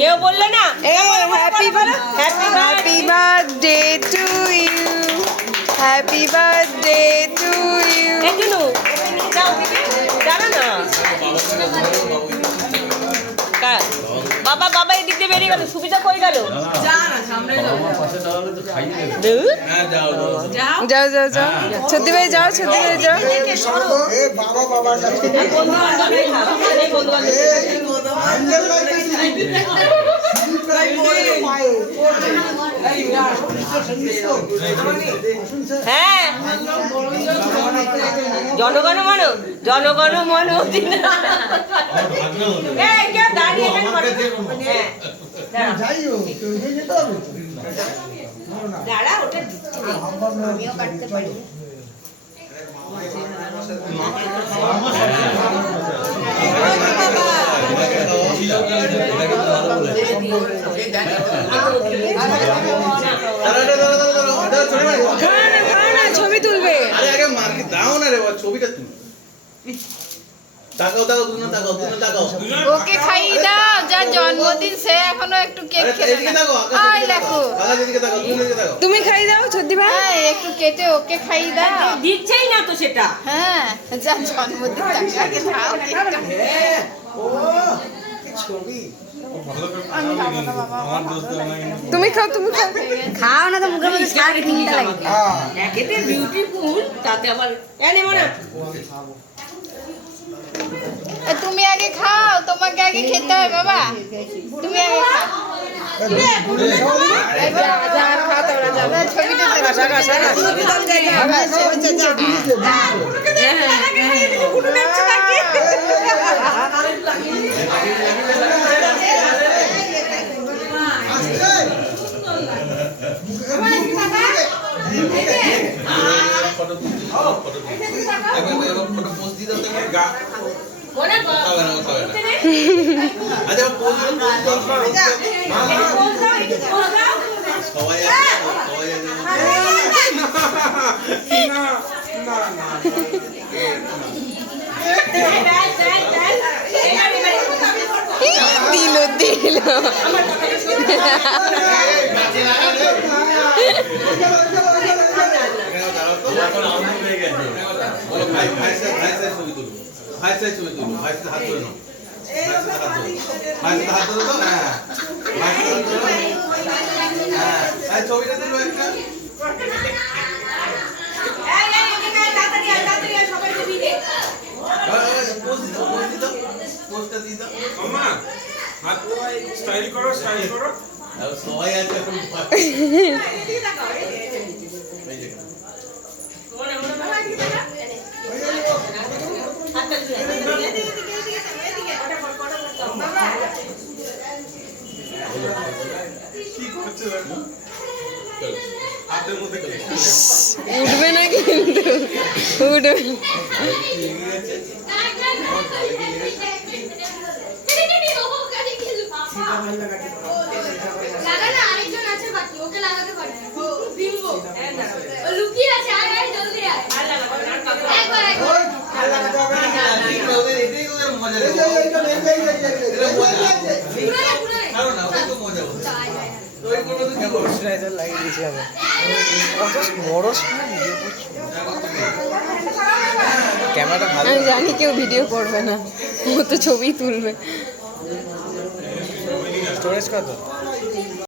কেউ বললে না happy birthday to you, happy birthday to you. জানা না বাবা বাবা এদিক দিয়ে বেরিয়ে গেল, সুবিধা কই গেল? যাও যাও যাও, সত্যি ভাই যাও, সত্যি ভাই যাও। হ্যাঁ, জনগণ মন, জনগণ মন। দাঁড়িয়ে দাঁড়া, ওটা আমিও কাটতে পারি। ছবি তুলবে। ওকে খাইয়ে দাও, যার জন্মদিন সে এখনো একটু কেক খেলে না। দেখো তুমি খাইয়ে দাও সত্যি ভাই, একটু কেটে ওকে খাইয়ে দাও। দিচ্ছেই না তো সেটা। হ্যাঁ, যার জন্মদিন তাকে আগে দাও কেকটা। তুমি খাও, তুমি খাও। খাও না তো মুখের মধ্যে সারা দিনটা লাগে। একেতে বিউটিফুল, তাতে আবার তুমি আগে খাও, তোমাকে আগে খেতে হয় বাবা, তুমি আগে খাও। দিল দিল স্টাইল করো, স্টাইল করো। সবাই আছে এখন। উঠবে না কিন্তু, উঠবে। আমি জানি কেউ ভিডিও করবে না, ও তো ছবি তুলবে। স্টোরেজ কত?